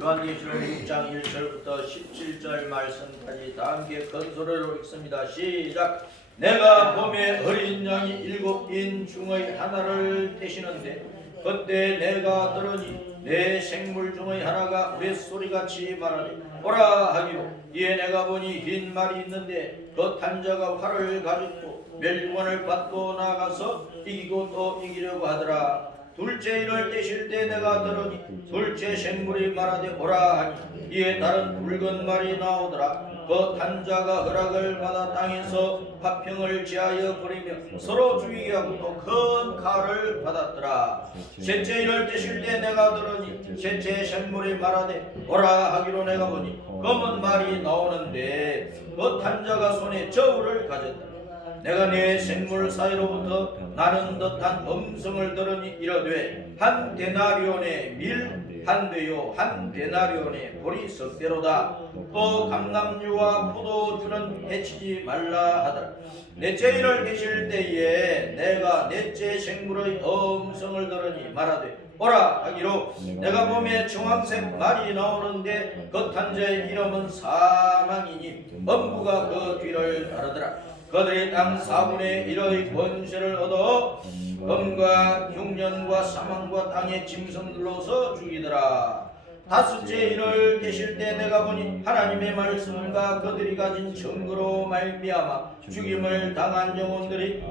요한계시록 6장 1절부터 17절 말씀까지 다 함께 큰 소리로 읽습니다. 시작. 내가 봄에 어린 양이 7인 중의 하나를 떼시는데 그때 내가 들으니 내 생물 중의 하나가 랫소리같이 말하니 오라 하기로 이에 내가 보니 흰 말이 있는데 그 탄자가 활을 가졌고 멸관을 받고 나가서 이기고 또 이기려고 하더라. 둘째 이를 떼실 때 내가 들으니 둘째 생물이 말하되 오라 하니 이에 다른 붉은 말이 나오더라. 그 탄자가 허락을 받아 땅에서 화평을 지하여 버리며 서로 죽이게 하고 또 큰 칼을 받았더라. 셋째 이를 떼실 때 내가 들으니 셋째 생물이 말하되 오라 하기로 내가 보니 검은 말이 나오는데 그 탄자가 손에 저울을 가졌더라. 내가 내 생물 사이로부터 나는 듯한 음성을 들으니 이르되 한 데나리온의 밀 한 배요 한 데나리온의 보리 석대로다. 또 감람류와 포도주는 해치지 말라 하더라. 넷째 이를 떼실 때에 내가 넷째 생물의 음성을 들으니 말하되 오라 하기로 내가 몸에 청황색 말이 나오는데 그 탄자의 이름은 사망이니 엄부가 그 뒤를 따르더라. 그들이 땅 4분의 1의 권세를 얻어 검과 흉년과 사망과 땅의 짐승들로서 죽이더라. 다섯째 일을 깨실 때 내가 보니 하나님의 말씀과 그들이 가진 증거로 말미암아 죽임을 당한 영혼들이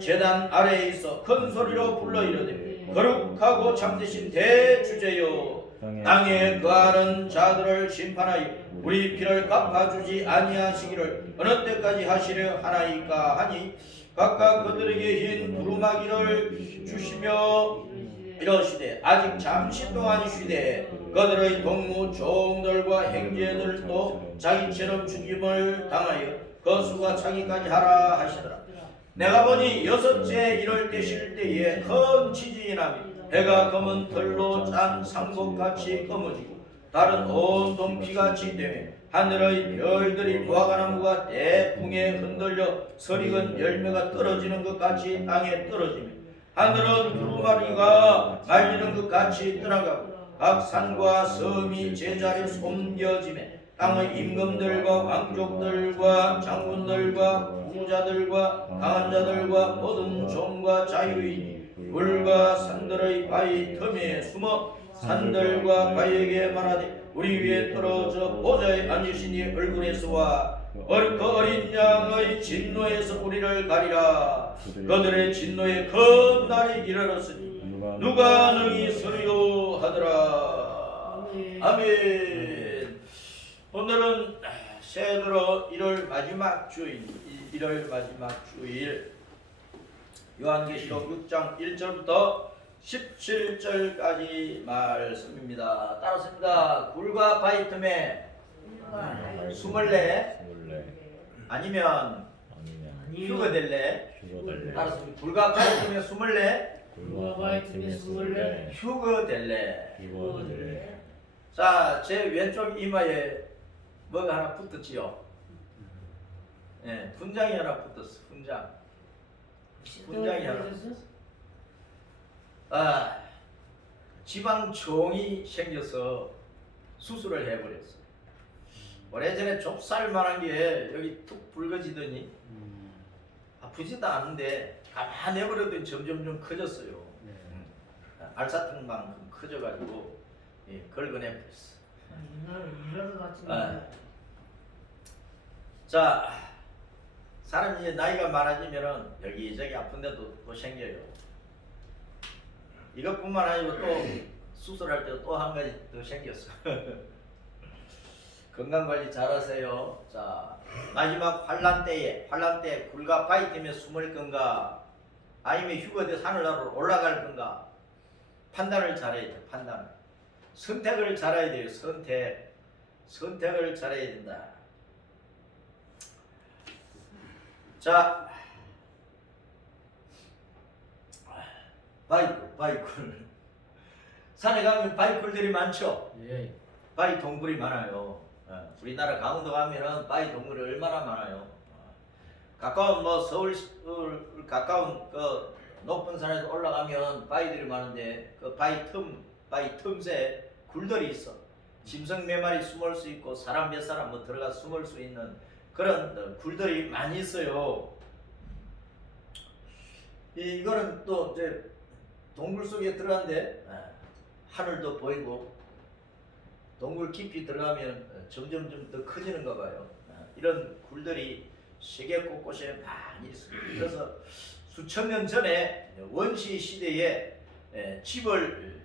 제단 아래에 있어 큰 소리로 불러 이르되 거룩하고 참되신 대주제여 땅에 거하는 자들을 심판하여 우리 피를 갚아주지 아니하시기를 어느 때까지 하시려 하나이까 하니 각각 그들에게 흰 두루마기를 주시며 이러시되 아직 잠시 동안이시되 그들의 동무 종들과 형제들도 자기처럼 죽임을 당하여 그 수가 차기까지 하라 하시더라. 내가 보니 여섯째 일을 떼실 때에 큰 지진이 나며 해가 검은 털로 짠 상복같이 검어지고 다른 온 동피같이 되며 하늘의 별들이 무화과나무가 대풍에 흔들려 설익은 열매가 떨어지는 것 같이 땅에 떨어지며 하늘은 두루마리가 말리는 것 같이 떠나가고 각 산과 섬이 제자리에 옮겨지매 땅의 임금들과 왕족들과 장군들과 부자들과 강한 자들과 모든 종과 자유인이 물과 산들의 바위 틈에 숨어 산들과 바위에게 말하되 우리 위에 떨어져 보좌에 앉으신 이 얼굴에서와 그 어린 양의 진노에서 우리를 가리라. 그들의 진노에 큰 날이 이르렀으니 누가 능히 서리요 하더라. 아멘. 오늘은 새해 들어 1월 마지막 주일, 1월 마지막 주일 요한계시록 6장 1절부터 17절까지 말씀입니다. 따라서입니다. 굴과 바위 틈에 스물네 아니면 휴거 될래. 따라서입니다. 굴과 바위 틈에 스물네 휴거 될래. 자, 제 왼쪽 이마에 뭐가 하나 붙었지요. 예, 분장이 하나 붙었어. 분장이 하나 붙었어. 지방종이 생겨서 수술을 해버렸어. 오래전에 좁쌀만한 게 여기 툭 붉어지더니 아프지도 않은데 가만히 내버려도 점점 좀 커졌어요. 알사탕만큼 커져가지고 긁어내버렸어. 자, 사람이 이제 나이가 많아지면은 여기저기 아픈데도 또 생겨요. 이것뿐만 아니고 또 수술할 때도 또 한 가지 더 생겼어. 건강관리 잘하세요. 자, 마지막 환란 때에 굴과 바위 때문에 숨을 건가 아니면 휴거돼서 하늘나라로 올라갈 건가 판단을 잘해야 돼. 선택을 잘해야 돼요. 선택을 잘해야 된다. 자, 바위굴. 산에 가면 바위굴들이 많죠. 예. 바위 동굴이 많아요. 우리나라 강원도 가면은 바위 동굴이 얼마나 많아요. 가까운 서울 가까운 높은 산에서 올라가면 바위들이 많은데 그 바위 틈새 굴들이 있어. 짐승 몇 마리 숨을 수 있고 사람 몇 사람 뭐 들어가 숨을 수 있는 그런 굴들이 많이 있어요. 이거는 또 이제 동굴 속에 들어간데 하늘도 보이고 동굴 깊이 들어가면 점점 더 커지는가 봐요. 이런 굴들이 세계 곳곳에 많이 있습니다. 그래서 수천 년 전에 원시 시대에 집을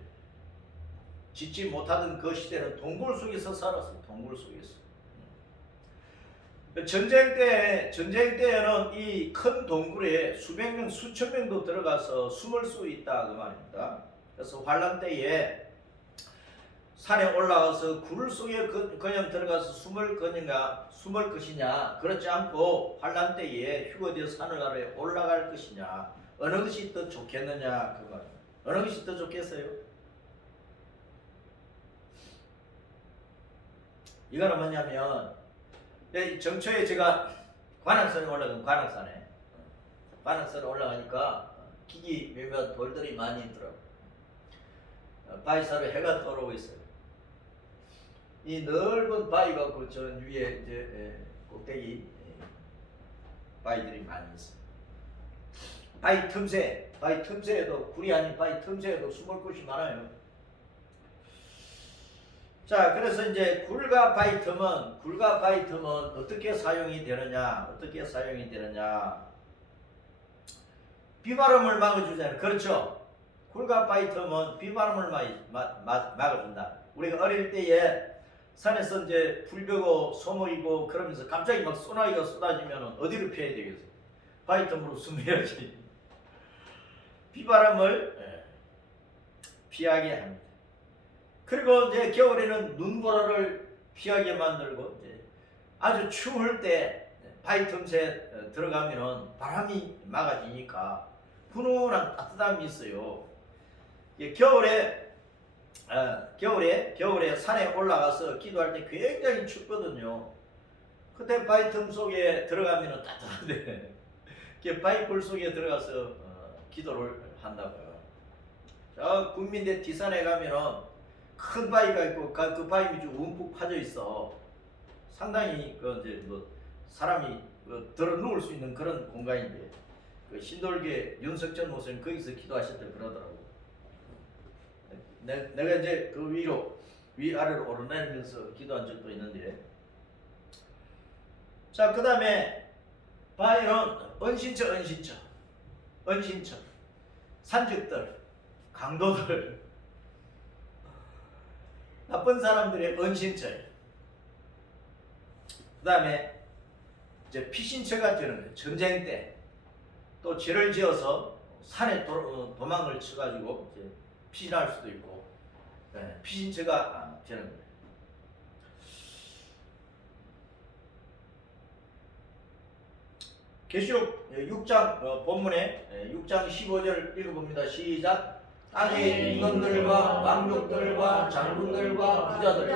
짓지 못하던 그 시대는 동굴 속에서 살았어요. 동굴 속에서. 전쟁 때에는 이 큰 동굴에 수백 명, 수천 명도 들어가서 숨을 수 있다 그 말입니다. 그래서 환란 때에 산에 올라가서 굴 속에 그냥 들어가서 숨을 것이냐 그렇지 않고 환란 때에 휴거되어 산을 아래 올라갈 것이냐 어느 것이 더 좋겠느냐 그 말입니다. 어느 것이 더 좋겠어요? 이거는 뭐냐면 정초에 제가 관악산에 올라가니까 기기 몇몇 돌들이 많이 있더라고요. 바위 사이로 해가 떠오르고 있어요. 이 넓은 바위가 그 전 위에 이제 꼭대기 바위들이 많이 있어요. 바위 틈새에도 굴이 아닌 바위 틈새에도 숨을 곳이 많아요. 자, 그래서 이제 굴과 바위 틈은 어떻게 사용이 되느냐? 비바람을 막아주잖아요. 그렇죠? 굴과 바위 틈은 비바람을 막아준다. 우리가 어릴 때에 산에서 이제 불벼고 소모이고 그러면서 갑자기 막 소나기가 쏟아지면 어디로 피해야 되겠어요? 바위 틈으로 숨어야지. 비바람을 피하게 합니다. 그리고 이제 겨울에는 눈보라를 피하게 만들고 이제 아주 추울 때 바위 틈새 들어가면은 바람이 막아지니까 훈훈한 따뜻함이 있어요. 겨울에 산에 올라가서 기도할 때 굉장히 춥거든요. 그때 바위 틈 속에 들어가면은 따뜻한데 바위 굴 속에 들어가서 기도를 한다고요. 저 군민대 뒷산에 가면은 큰 바위가 있고 그 바위 밑에 움푹 파져 있어. 상당히 이제 사람이 들어 누울 수 있는 그런 공간인데 신돌계 윤석천 목사님 거기서 기도하셨다 그러더라고. 내가 이제 그 위아래로 오르내리면서 기도한 적도 있는데. 자, 그 다음에 바위는 은신처, 산적들, 강도들, 나쁜 사람들의 은신처예요. 그 다음에 이제 피신처가 되는 거예요. 전쟁 때 또 죄를 지어서 산에 도망을 쳐가지고 이제 피신할 수도 있고 피신처가 되는 거예요. 계시록 6장 본문에 6장 15절 읽어봅니다. 시작. 땅의 임금들과 왕족들과 장군들과 부자들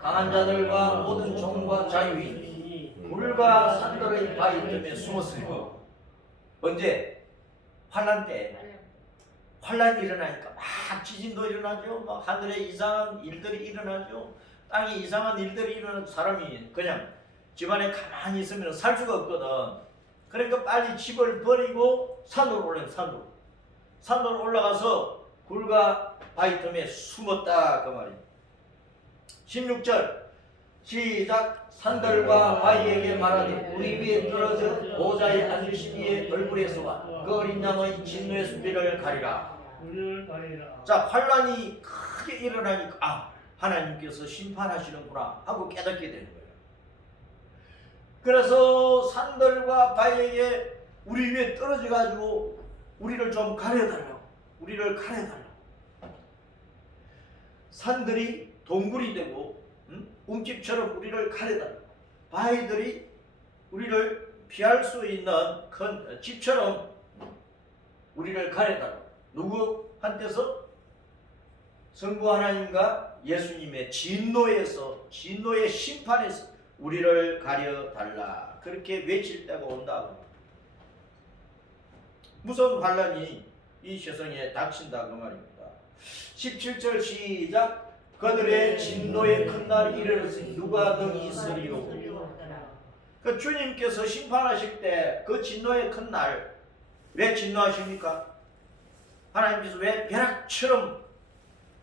강한 자들과 모든 종과 자유인 굴과 산들의 바위 틈에 숨었으며. 언제? 환란 때. 환란이 일어나니까 막 지진도 일어나죠. 막 하늘에 이상한 일들이 일어나죠. 땅에 이상한 일들이 일어나서 사람이 그냥 집안에 가만히 있으면 살 수가 없거든. 그러니까 빨리 집을 버리고 산으로 올라요. 산으로 올라가서 굴과 바위 틈에 숨었다 그 말이에요. 16절 시작. 산들과 바위에게 말하되 우리 위에 떨어져 보좌에 앉으신 이의 얼굴에 쏘아 그 어린 양의 진노의 수비를 가리라. 자, 환란이 크게 일어나니까 하나님께서 심판하시는구나 하고 깨닫게 되는 거예요. 그래서 산들과 바위에게 우리 위에 떨어져 가지고 우리를 좀 가려달라고. 산들이 동굴이 되고 움집처럼 우리를 가려달라고. 바위들이 우리를 피할 수 있는 큰 집처럼 우리를 가려달라고. 누구한테서? 성부 하나님과 예수님의 진노의 심판에서 우리를 가려달라. 그렇게 외칠 때가 온다고. 무서운 환란이 이 세상에 닥친다 그 말입니다. 17절 시작. 그들의 진노의 큰 날이 이르렀으니 누가 능히 있으리요. 그 주님께서 심판하실 때 그 진노의 큰 날 왜 진노하십니까? 하나님께서 왜 벼락처럼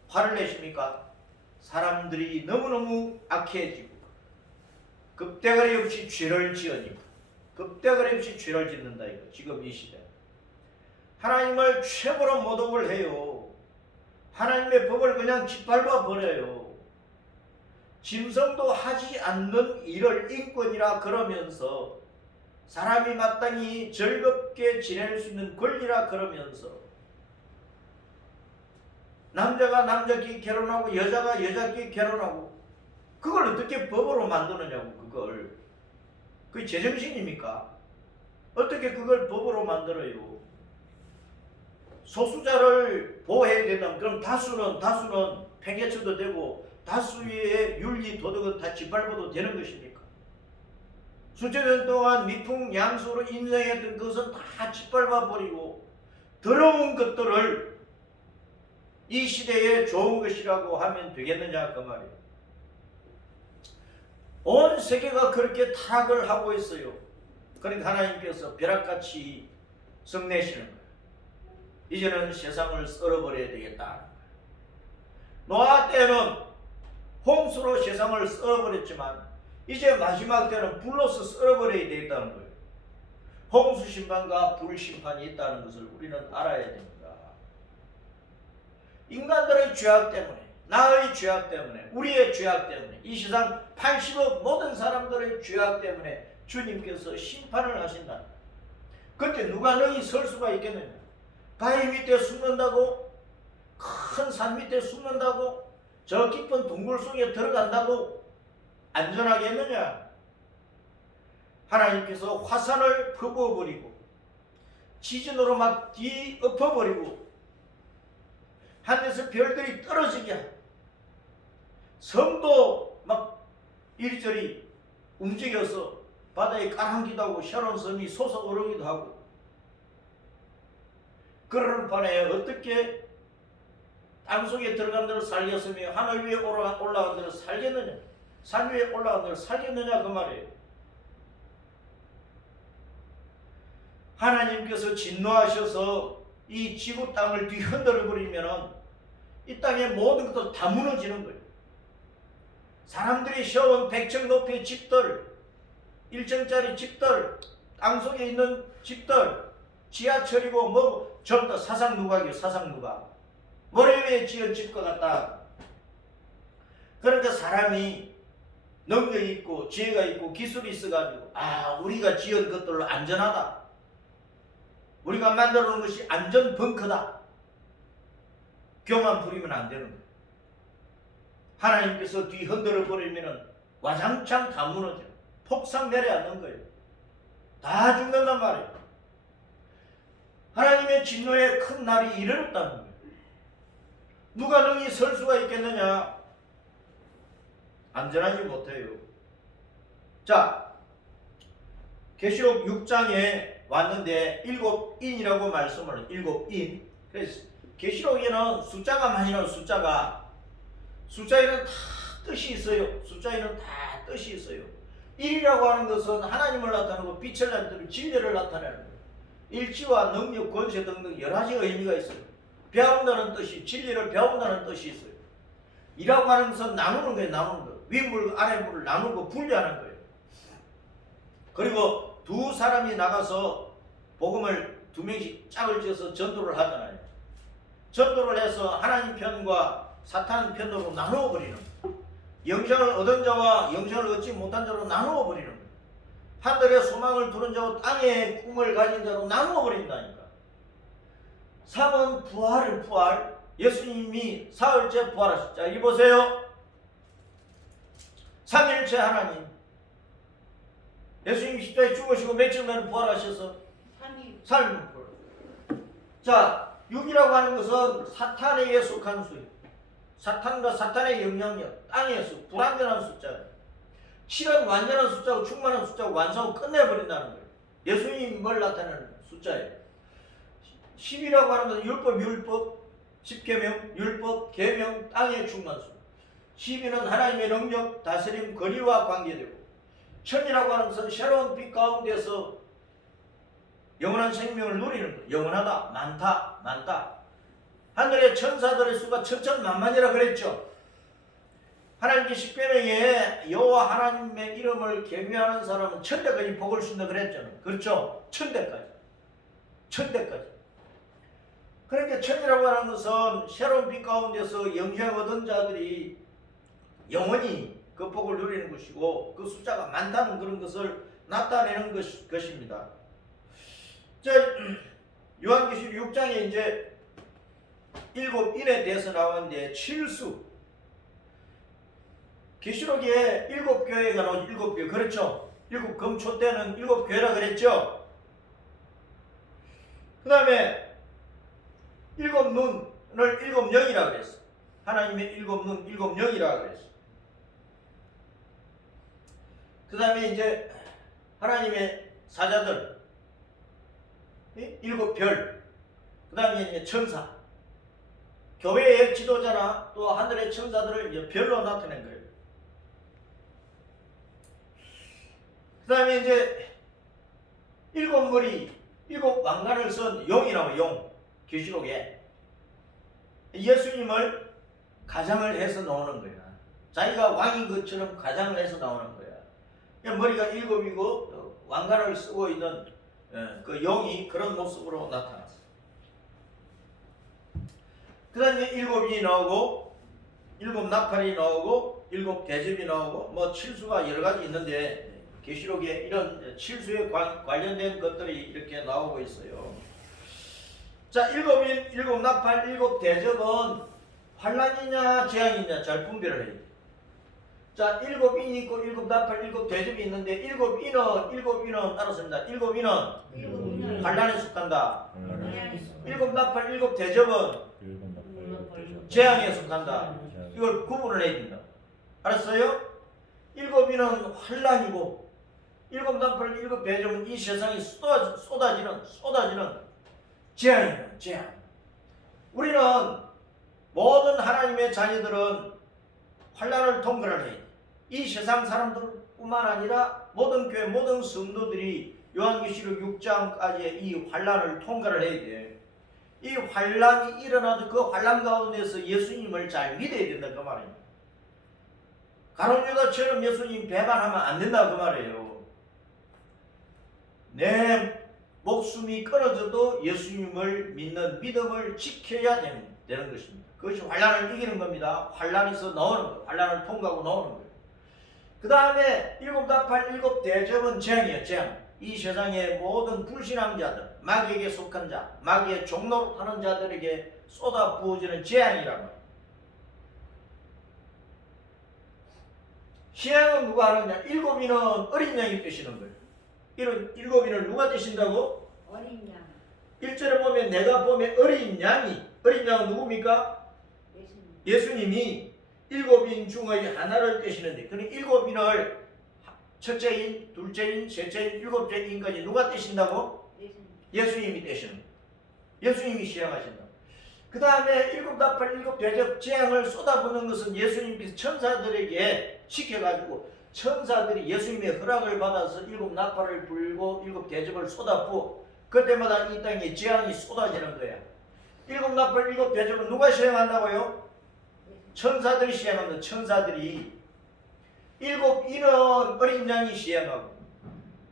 화를 내십니까? 사람들이 너무너무 악해지고 급대가리 없이 죄를 지으니까. 급대가리 없이 죄를 짓는다 이거. 지금 이 시대 하나님을 최고로 모독을 해요. 하나님의 법을 그냥 짓밟아 버려요. 짐승도 하지 않는 일을 인권이라 그러면서 사람이 마땅히 즐겁게 지낼 수 있는 권리라 그러면서 남자가 남자끼리 결혼하고 여자가 여자끼리 결혼하고 그걸 어떻게 법으로 만드느냐고. 그걸 그게 제정신입니까? 어떻게 그걸 법으로 만들어요? 소수자를 보호해야 된다면 그럼 다수는 팽개쳐도 되고 다수의 윤리 도덕은 다 짓밟아도 되는 것입니까? 수천 년 동안 미풍양수로 인정했던 것은 다 짓밟아 버리고 더러운 것들을 이 시대에 좋은 것이라고 하면 되겠느냐 그 말이에요. 온 세계가 그렇게 타락을 하고 있어요. 그러니까 하나님께서 벼락같이 성내시는 거예요. 이제는 세상을 썰어버려야 되겠다. 노아 때는 홍수로 세상을 썰어버렸지만 이제 마지막 때는 불로서 썰어버려야 되겠다는 거예요. 홍수 심판과 불 심판이 있다는 것을 우리는 알아야 됩니다. 인간들의 죄악 때문에, 나의 죄악 때문에, 우리의 죄악 때문에, 이 세상 80억 모든 사람들의 죄악 때문에 주님께서 심판을 하신다. 그때 누가 능히 설 수가 있겠느냐? 바위 밑에 숨는다고? 큰 산 밑에 숨는다고? 저 깊은 동굴 속에 들어간다고? 안전하겠느냐? 하나님께서 화산을 퍼부어버리고 지진으로 막 뒤엎어버리고 하늘에서 별들이 떨어지게 하고 섬도 막 이리저리 움직여서 바다에 까랑기도 하고 샤론 섬이 솟아오르기도 하고 그러는 판에 어떻게 땅속에 들어간 대로 살겠으며 하늘 위에 올라간 대로 살겠느냐? 산 위에 올라간 대로 살겠느냐 그 말이에요. 하나님께서 진노하셔서 이 지구 땅을 뒤흔들어 버리면 이 땅의 모든 것도 다 무너지는 거예요. 사람들이 세운 100층 높이의 집들, 1층짜리 집들, 땅속에 있는 집들, 지하철이고 뭐 전부 다 사상누각이에요. 사상누각. 모래 위에 지은 집과 같다. 그러니까 사람이 능력이 있고 지혜가 있고 기술이 있어가지고 우리가 지은 것들로 안전하다. 우리가 만들어 놓은 것이 안전 벙커다. 교만 부리면 안 되는 거예요. 하나님께서 뒤흔들어 버리면 와장창 다 무너져. 폭삭 내려앉는 거예요. 다 죽는단 말이에요. 하나님의 진노의 큰 날이 이르렀다는 거예요. 누가 능히 설 수가 있겠느냐? 안전하지 못해요. 자, 계시록 6장에 왔는데 7인이라고 말씀을 7인. 그래서 계시록에는 숫자가 많이 나와요. 숫자에는 다 뜻이 있어요. 숫자에는 다 뜻이 있어요. 1이라고 하는 것은 하나님을 나타내고 빛을 나타내고 진리를 나타내는 거예요. 일치와 능력, 권세 등등 여러 가지 의미가 있어요. 배운다는 뜻이, 진리를 배운다는 뜻이 있어요. 이라고 하는 것은 나누는 거예요. 나누는 거. 윗물, 아랫물을 나누고 분리하는 거예요. 그리고 두 사람이 나가서 복음을 2명씩 짝을 지어서 전도를 하잖아요. 전도를 해서 하나님 편과 사탄 편으로 나누어 버리는 거예요. 영생을 얻은 자와 영생을 얻지 못한 자로 나누어 버리는 거예요. 하늘에 소망을 두는 자와 땅에 꿈을 가진 자로 나누어 버린다니까. 3은 부활. 예수님이 사흘째 부활하셨죠. 자, 이 보세요. 삼일째 하나님. 예수님이 십자가에 죽으시고 며칠 만에 부활하셔서 3일 부활. 자, 6이라고 하는 것은 사탄에게 속한 수예요. 사탄과 사탄의 영향력, 땅의 수, 불완전한 숫자예요. 7은 완전한 숫자고 충만한 숫자고 완성하고 끝내버린다는 거예요. 예수님을 나타내는 숫자예요. 10이라고 하는 것은 율법, 십계명, 율법, 계명, 땅의 충만수. 12는 하나님의 능력, 다스림, 거리와 관계되고, 천이라고 하는 것은 새로운 빛 가운데서 영원한 생명을 누리는 것. 영원하다, 많다, 많다. 하늘의 천사들의 수가 천천만만이라 그랬죠. 하나님께 십계명에 여호와 하나님의 이름을 경외하는 사람은 천대까지 복을 준다 그랬잖아요. 그렇죠? 천대까지. 그러니까 천이라고 하는 것은 새로운 빛 가운데서 영생 얻은 자들이 영원히 그 복을 누리는 것이고, 그 숫자가 많다는 그런 것을 나타내는 것입니다. 자, 요한계시록 6장에 이제 7인에 대해서 나오는데, 칠수. 계시록에 7교회가 나오죠. 7교회. 그렇죠? 7금초 때는 7교회라 그랬죠? 그 다음에 7눈을 7영이라 그랬어. 하나님의 7눈, 7영이라 그랬어. 그 다음에 이제 하나님의 사자들, 7별, 그 다음에 이제 천사, 교회의 지도자나 또 하늘의 천사들을 이제 별로 나타낸 거예요. 그 다음에 이제 7머리, 7왕관을 쓴 용이라고, 용. 계시록에 예수님을 가장을 해서 나오는 거야. 자기가 왕인 것처럼 가장을 해서 나오는 거야. 머리가 7이고 왕관을 쓰고 있는 그 용이 그런 모습으로 나타났어. 그 다음에 7이 나오고, 7나팔이 나오고, 7대접이 나오고, 뭐 칠수가 여러 가지 있는데, 계시록에 이런 칠수에 관련된 것들이 이렇게 나오고 있어요. 자, 7인, 7나팔, 7대접은 환란이냐 재앙이냐 잘 분별을 해야 돼. 자, 7인이 있고 7나팔, 7대접이 있는데, 7인은 따랐습니다. 7인은 환란에 속한다. 7나팔, 7대접은 재앙에 속한다. 이걸 구분을 해야 된다. 알았어요? 7인은 환란이고, 7나팔, 7대접은 이 세상에 쏟아지는 재앙이에요. 재앙. 우리는 모든 하나님의 자녀들은 환란을 통과를 해야 돼. 이 세상 사람들뿐만 아니라 모든 교회, 모든 성도들이 요한계시록 6장까지의 이 환란을 통과를 해야 돼. 이 환란이 일어나도 그 환란 가운데서 예수님을 잘 믿어야 된다 그 말입니다. 가룟유다처럼 예수님 배반하면 안 된다 그 말이에요. 내 목숨이 끊어져도 예수님을 믿는 믿음을 지켜야 되는 것입니다. 그것이 환란을 이기는 겁니다. 환란에서 나오는 거예요. 환란을 통과하고 나오는 거예요. 그 다음에 7나팔 7대접은 재앙이에요. 재앙. 이 세상의 모든 불신앙자들, 마귀에게 속한 자, 마귀의 종노릇하는 자들에게 쏟아 부어지는 재앙이란 말이에요. 시행은 누가 하느냐? 7인은 어린 양이 되시는 거예요. 이런 7인을 누가 되신다고? 어린 양. 1절에 보면 내가 보면 어린 양은 누굽니까? 예수님이 7인 중의 하나를 떼시는데, 그러니까 7인을 첫째인, 둘째인, 셋째인, 7째인까지 누가 떼신다고? 예수님이 떼시는 거예요. 예수님이 시행하신다. 그 다음에 7나팔 7대접 재앙을 쏟아부는 것은 예수님께서 천사들에게 시켜가지고, 천사들이 예수님의 허락을 받아서 7나팔을 불고 7대접을 쏟아부어 그때마다 이 땅에 재앙이 쏟아지는 거야. 7나팔 7대접은 누가 시행한다고요? 천사들이 시행합니다. 천사들이. 7인은 어린 양이 시행하고,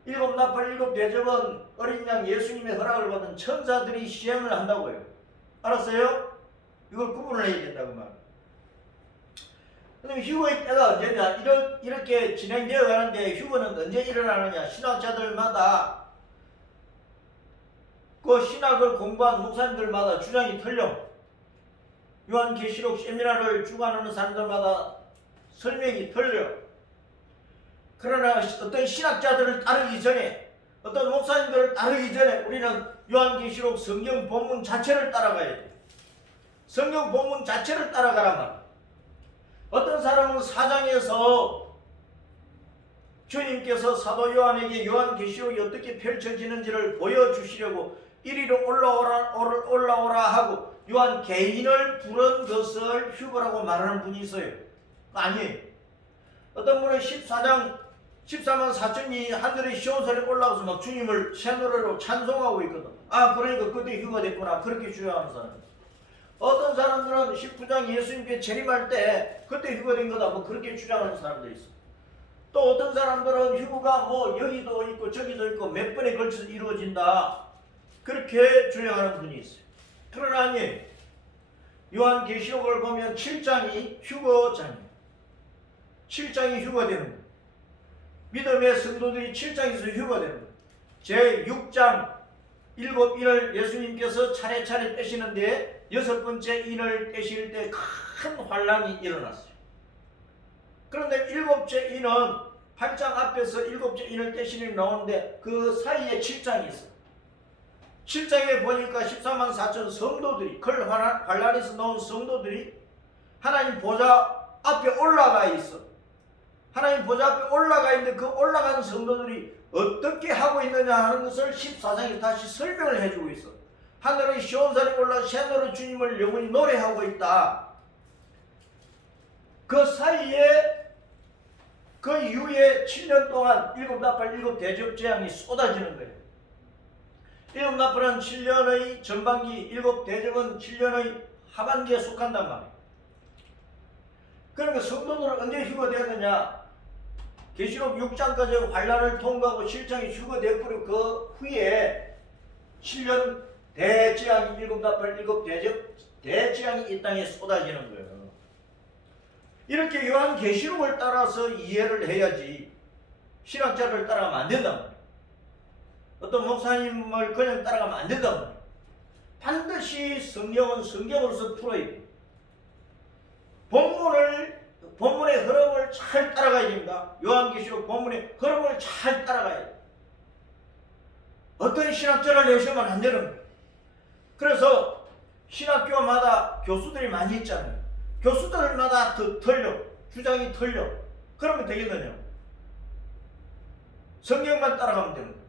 7나팔 7대접은 어린 양 예수님의 허락을 받은 천사들이 시행을 한다고요. 알았어요? 이걸 구분을 해야 된다고 말이에요. 그럼 휴거의 때가 언제냐? 이렇게 진행되어 가는데, 휴거는 언제 일어나느냐? 신학자들마다, 그 신학을 공부한 목사님들마다 주장이 틀려. 요한계시록 세미나를 주관하는 사람들마다 설명이 틀려. 그러나 어떤 신학자들을 따르기 전에, 어떤 목사님들을 따르기 전에 우리는 요한계시록 성경 본문 자체를 따라가야 돼. 성경 본문 자체를 따라가란 말이야. 어떤 사람은 4장에서 주님께서 사도 요한에게 요한계시록이 어떻게 펼쳐지는지를 보여주시려고 이리로 올라오라 하고 요한 개인을 부른 것을 휴거라고 말하는 분이 있어요. 아니, 어떤 분은 14만 4천이 하늘의 시온산에 올라가서 막 주님을 새 노래로 찬송하고 있거든. 아, 그러니까 그때 휴가 됐구나. 그렇게 주장하는 사람. 어떤 사람들은 19장 예수님께 재림할 때 그때 휴가 된 거다. 뭐 그렇게 주장하는 사람도 있어. 또 어떤 사람들은 휴가 뭐 여기도 있고 저기도 있고 몇 번에 걸쳐서 이루어진다. 그렇게 주장하는 분이 있어요. 그러나 아니, 요한계시록을 보면 7장이 휴거장이에요. 7장이 휴거되는 거예요. 믿음의 성도들이 7장에서 휴거되는 거예요. 제6장 7인을 예수님께서 차례차례 떼시는데 6번째 인을 떼실 때 큰 환란이 일어났어요. 그런데 7째 인은 8장 앞에서 7째 인을 떼시는 나오는데 그 사이에 7장이 있어요. 7장에 보니까 14만 4천 성도들이, 그 환란에서 나온 성도들이 하나님 보좌 앞에 올라가 있어. 하나님 보좌 앞에 올라가 있는데 그 올라간 성도들이 어떻게 하고 있느냐 하는 것을 14장에 다시 설명을 해주고 있어. 하늘의 시온산에 올라 새노래 주님을 영원히 노래하고 있다. 그 사이에 그 이후에 7년 동안 일곱 나팔 일곱 대접 재앙이 쏟아지는 거예요. 일곱 나팔은 7년의 전반기, 일곱 대접은 7년의 하반기에 속한단 말이에요. 그러니까 성도들은 언제 휴거되었느냐? 계시록 6장까지 환란을 통과하고 7장이 휴거되어버리고 그 후에 7년 대재앙이 일곱 나팔 일곱 대접 대재앙이 이 땅에 쏟아지는 거예요. 이렇게 요한계시록을 따라서 이해를 해야지 신학자를 따라가면 안 된단 말이에요. 어떤 목사님을 그냥 따라가면 안 된단 말이에요. 반드시 성경은 성경으로서 풀어야 돼요. 본문의 흐름을 잘 따라가야 됩니다. 요한계시록 본문의 흐름을 잘 따라가야 돼요. 어떤 신학자를 내시면 안 되는 거예요. 그래서 신학교마다 교수들이 많이 있잖아요. 교수들마다 틀려. 주장이 틀려. 그러면 되겠느냐? 성경만 따라가면 되는 거예요.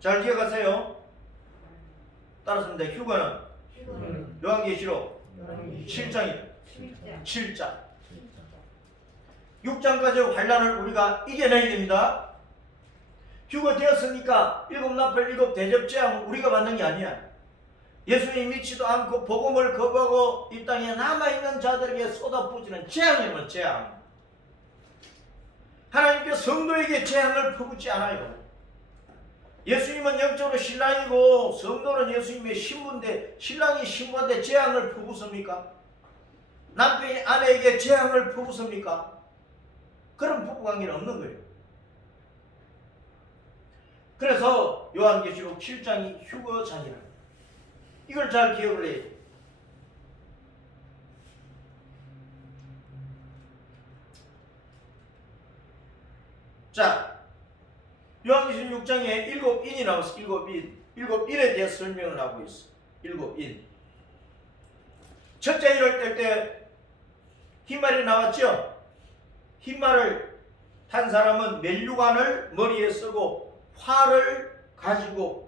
잘 기억하세요. 따라서 휴거는 요한계시록 7장이다. 7장. 6장까지 환란을 우리가 이겨내야 됩니다. 휴거되었으니까 일곱 나팔 일곱 대접 재앙은 우리가 받는 게 아니야. 예수님 믿지도 않고 복음을 거부하고 이 땅에 남아있는 자들에게 쏟아부지는 재앙이면 재앙. 하나님께 성도에게 재앙을 퍼붓지 않아요. 예수님은 영적으로 신랑이고 성도는 예수님의 신부인데 신랑이 신부한테 재앙을 퍼붓습니까? 남편이 아내에게 재앙을 퍼붓습니까? 그런 부부관계는 없는 거예요. 그래서 요한계시록 7장이 휴거장이라. 이걸 잘 기억을 해야 돼요. 자, 요한계시록 6장에 일곱 인이 나와서 일곱 인에 대해 설명을 하고 있어. 일곱 인. 첫째 인을 뗄 때 흰말이 나왔죠? 흰말을 탄 사람은 멜류관을 머리에 쓰고 활을 가지고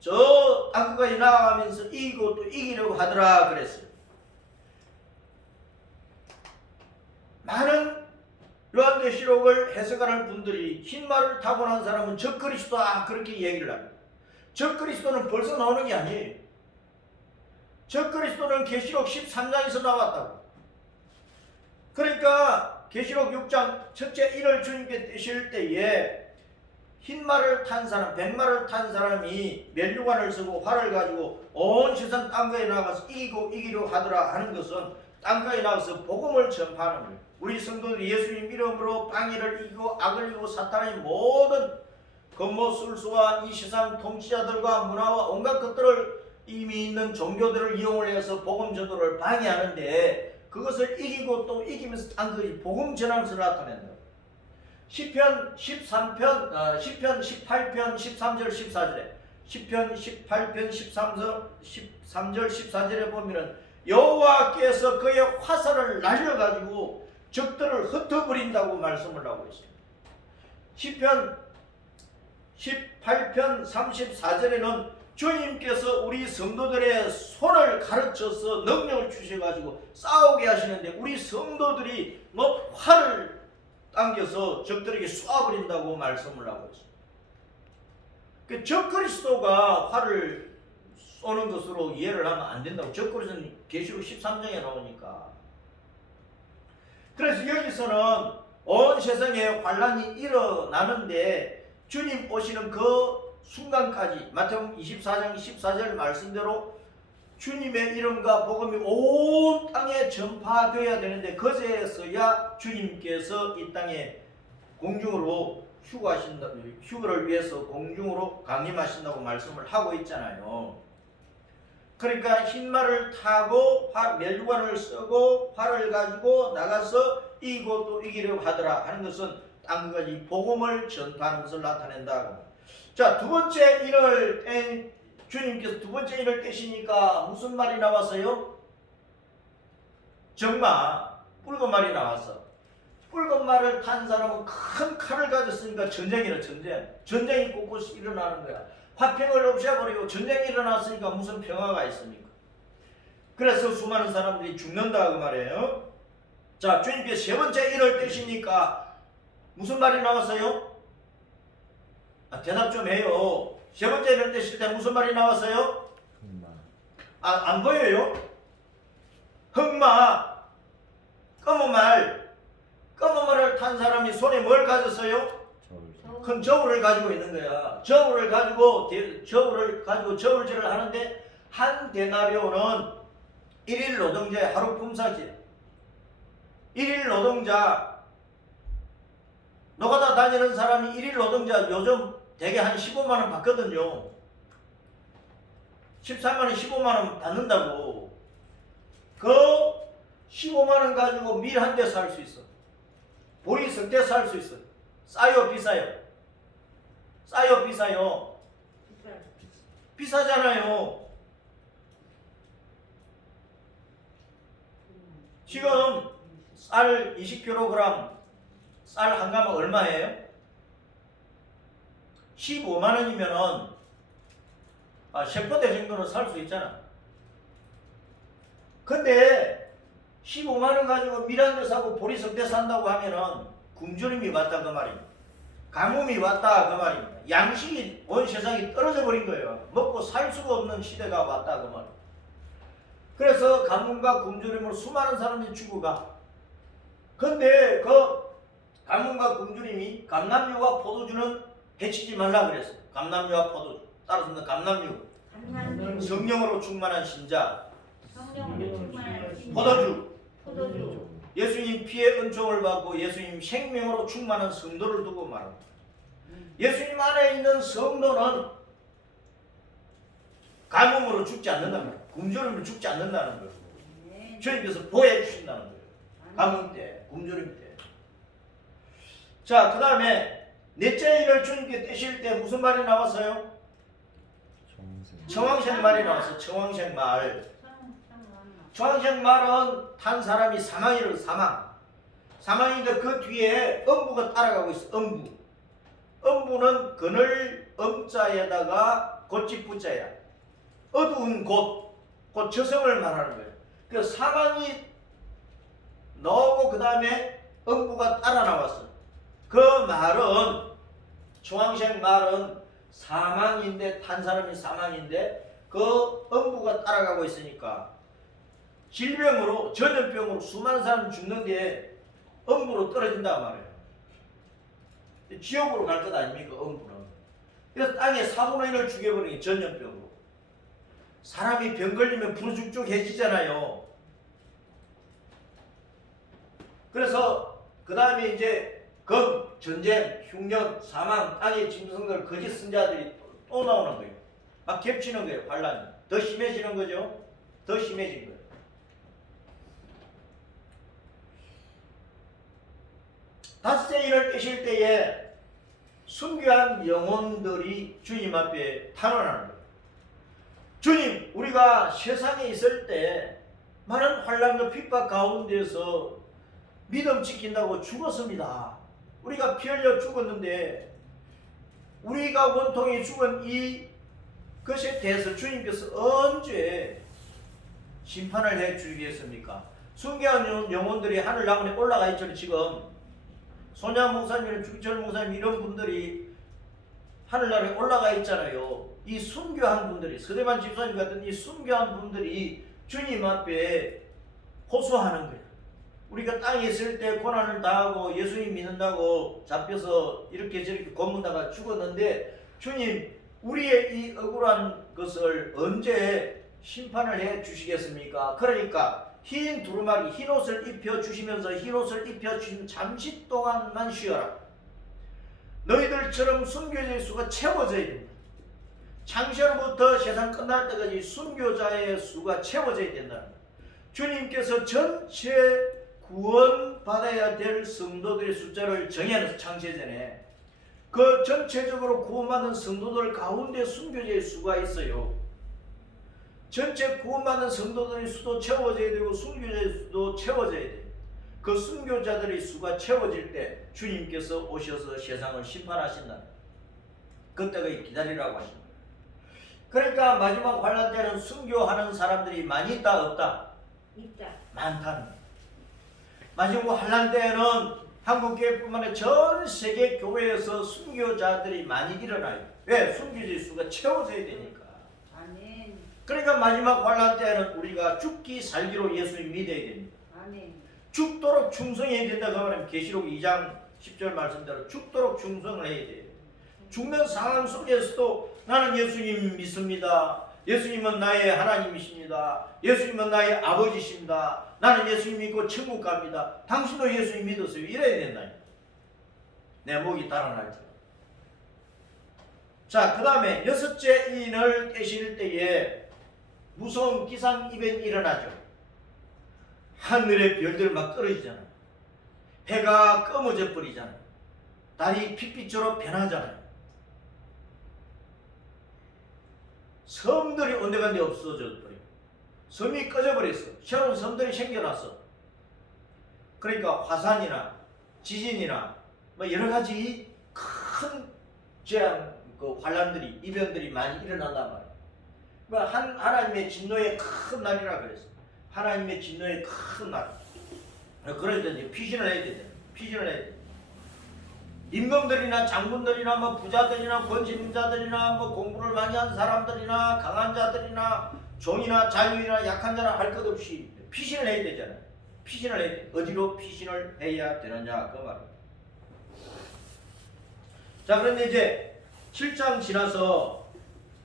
저 땅끝까지 나아가면서 이기고 또 이기려고 하더라 그랬어요. 많은 요한계시록을 해석하는 분들이 흰말을 타고 난 사람은 적그리스도다 그렇게 얘기를 합니다. 적그리스도는 벌써 나오는 게 아니에요. 적그리스도는 계시록 13장에서 나왔다고. 그러니까 계시록 6장 첫째 인을 주님께 떼실 때에 흰말을 탄 사람, 백말을 탄 사람이 멜류관을 쓰고 활을 가지고 온 세상 땅가에 나가서 이기려 하더라 하는 것은 땅가에 나가서 복음을 전파하는 거예요. 우리 성도들이 예수님 이름으로 방해를 이기고 악을 이기고 사탄의 모든 권모술수와 이 세상 통치자들과 문화와 온갖 것들을 이미 있는 종교들을 이용을 해서 복음 전도를 방해하는데 그것을 이기고 또 이기면서 땅가에 복음 전하면서 나타낸다. 시편 18편 13절 14절에 시편 18편 13절 14절에 보면은 여호와께서 그의 화살을 날려가지고 적들을 흩어버린다고 말씀을 하고 있습니다. 시편 18편 34절에는 주님께서 우리 성도들의 손을 가르쳐서 능력을 주셔가지고 싸우게 하시는데 우리 성도들이 뭐 활을 당겨서 적들에게 쏘아버린다고 말씀을 하고 있습니다. 적그리스도가 활을 쏘는 것으로 이해를 하면 안 된다고. 적그리스도는 계시록 13장에 나오니까. 그래서 여기서는 온 세상에 환란이 일어나는데 주님 오시는 그 순간까지 마태복음 24장 14절 말씀대로 주님의 이름과 복음이 온 땅에 전파되어야 되는데 그제서야 주님께서 이 땅에 공중으로 휴거를 위해서 공중으로 강림하신다고 말씀을 하고 있잖아요. 그러니까 흰말을 타고 멸관을 쓰고 활을 가지고 나가서 이기고 또 이기려고 하더라 하는 것은 땅까지 복음을 전파하는 것을 나타낸다. 자, 두 번째 인을 주님께서 두 번째 인을 떼시니까 무슨 말이 나왔어요? 정마, 붉은 말이 나왔어. 붉은 말을 탄 사람은 큰 칼을 가졌으니까 전쟁이라 전쟁. 전쟁이 곳곳이 일어나는 거야. 화평을 없애버리고 전쟁이 일어났으니까 무슨 평화가 있습니까? 그래서 수많은 사람들이 죽는다 그 말이에요. 자, 주님께서 세 번째 인을 떼시니까 무슨 말이 나왔어요? 대답 좀 해요. 세 번째 인을 떼실 때 무슨 말이 나왔어요? 흑마. 안 보여요? 흑마. 검은 말. 검은 말을 탄 사람이 손에 뭘 가졌어요? 큰 저울을 가지고 있는 거야. 저울을 가지고 저울질을 하는데 한 데나리온은 1일 노동자의 하루 품삯이에요. 1일 노동자, 노가다 다니는 사람이 1일 노동자 요즘 대개 한 15만 원 받거든요. 13만 원, 15만 원 받는다고. 그 15만 원 가지고 밀 한 대 살 수 있어. 보리 석대 살 수 있어. 싸요, 비싸요? 싸요, 비싸요? 비싸잖아요. 지금 쌀 20kg 쌀 한 가마 얼마예요? 15만 원이면은 셰퍼대 정도는 살 수 있잖아. 근데 15만 원 가지고 밀 한 대 사고 보리 석대 산다고 하면은 굶주림이 왔다 그 말입니다. 가뭄이 왔다 그 말입니다. 양식이 온 세상이 떨어져 버린 거예요. 먹고 살 수가 없는 시대가 왔다 그 말입니다. 그래서 가뭄과 굶주림으로 수많은 사람들이 죽어가. 근데 그 가뭄과 굶주림이 감람류와 포도주는 해치지 말라 그랬어요. 감람류와 포도주. 따라서 감람류. 성령으로 충만한 신자. 포도주. 예수님 피의 은총을 받고 예수님 생명으로 충만한 성도를 두고 말합니다. 예수님 안에 있는 성도는 가뭄으로 죽지 않는다는 거예요. 굶주림으로 죽지 않는다는 거예요. 주님께서 보호해 주신다는 거예요. 가뭄 때, 굶주림 때. 자, 그 다음에 넷째 일을 주님께 떼실 때 무슨 말이 나왔어요? 청황색 말이 나왔어요. 청황색 말. 청황색 말은 탄 사람이 사망이를 사망인데 그 뒤에 음부가 따라가고 있어. 음부는 그늘 음자에다가 곧지 부자야. 어두운 곳 저성을 말하는 거예요. 그 사망이 나오고 그 다음에 음부가 따라 나왔어. 그 말은 청황색 말은 사망인데 탄 사람이 사망인데 그 음부가 따라가고 있으니까 질병으로 전염병으로 수많은 사람이 죽는데 음부로 떨어진단 말이에요. 지옥으로 갈 것 아닙니까? 음부는. 그래서 땅에 4분의 1을 죽여버리는 게 전염병으로. 사람이 병 걸리면 부르죽죽해지잖아요. 그래서 그 다음에 이제 검, 전쟁, 흉년, 사망, 땅의 짐승들, 거짓 선자들이 또 나오는 거예요. 막 겹치는 거예요. 반란이. 더 심해지는 거죠. 더 심해진 거예요. 닷새 일을 깨실 때에 순교한 영혼들이 주님 앞에 탄원하는 거예요. 주님, 우리가 세상에 있을 때 많은 환난과 핍박 가운데서 믿음 지킨다고 죽었습니다. 우리가 피 흘려 죽었는데 우리가 원통이 죽은 이 그것에 대해서 주님께서 언제 심판을 해 주시겠습니까? 순교한 영혼들이 하늘 나문에 올라가 있죠. 지금 손야 목사님, 주기철 목사님 이런 분들이 하늘나라에 올라가 있잖아요. 이 순교한 분들이, 서대만 집사님 같은 이 순교한 분들이 주님 앞에 호소하는 거예요. 우리가 땅에 있을 때 고난을 당하고 예수님 믿는다고 잡혀서 이렇게 저렇게 고문다가 죽었는데, 주님 우리의 이 억울한 것을 언제 심판을 해 주시겠습니까? 그러니까 흰 두루마리, 흰 옷을 입혀 주시면서 흰 옷을 입혀 주시면 잠시 동안만 쉬어라. 너희들처럼 순교자의 수가 채워져야 된다. 창세로부터 세상 끝날 때까지 순교자의 수가 채워져야 된다. 주님께서 전체 구원받아야 될 성도들의 숫자를 정해놓은 창세전에 그 전체적으로 구원받은 성도들 가운데 순교자의 수가 있어요. 전체 구원받은 성도들의 수도 채워져야 되고 순교자의 수도 채워져야 돼요. 그 순교자들의 수가 채워질 때 주님께서 오셔서 세상을 심판하신다. 그때가 기다리라고 하십니다. 그러니까 마지막 환란 때는 순교하는 사람들이 많이 있다 없다? 있다. 많다는 거예요. 마지막 환란 때에는 한국교회뿐만 아니라 전 세계 교회에서 순교자들이 많이 일어나요. 왜? 순교자의 수가 채워져야 되니까. 아멘. 그러니까 마지막 환란 때에는 우리가 죽기 살기로 예수님 믿어야 됩니다. 아멘. 죽도록 충성해야 된다고 하면 계시록 2장 10절 말씀대로 죽도록 충성을 해야 돼요. 죽는 상황 속에서도 나는 예수님 믿습니다. 예수님은 나의 하나님이십니다. 예수님은 나의 아버지십니다. 나는 예수님 믿고 천국 갑니다. 당신도 예수님 믿으세요. 이래야 된다. 내 목이 달아날지. 자, 그 다음에 여섯째 인을 떼실 때에 무서운 기상 이벤트 일어나죠. 하늘의 별들 막 떨어지잖아요. 해가 검어져 버리잖아요. 달이 핏빛으로 변하잖아요. 섬들이 온데간데 없어져 버려요. 섬이 꺼져버렸어. 새로운 섬들이 생겨났어. 그러니까 화산이나 지진이나 뭐 여러 가지 큰 재앙, 그 환란들이, 이변들이 많이 일어난단 말이에요. 뭐 하나님의 진노의 큰 날이라 그랬어요. 하나님의 진노의 큰 날. 그럴 때 이제 피신을 해야 되잖아요. 피신을 해야 돼. 임금들이나 장군들이나 뭐 부자들이나 권신자들이나 뭐 공부를 많이 한 사람들이나 강한 자들이나 종이나 자유이나 약한 자나 할 것 없이 피신을 해야 되잖아요. 피신을 해야 돼. 어디로 피신을 해야 되느냐 그 말입니다. 자, 그런데 이제 7장 지나서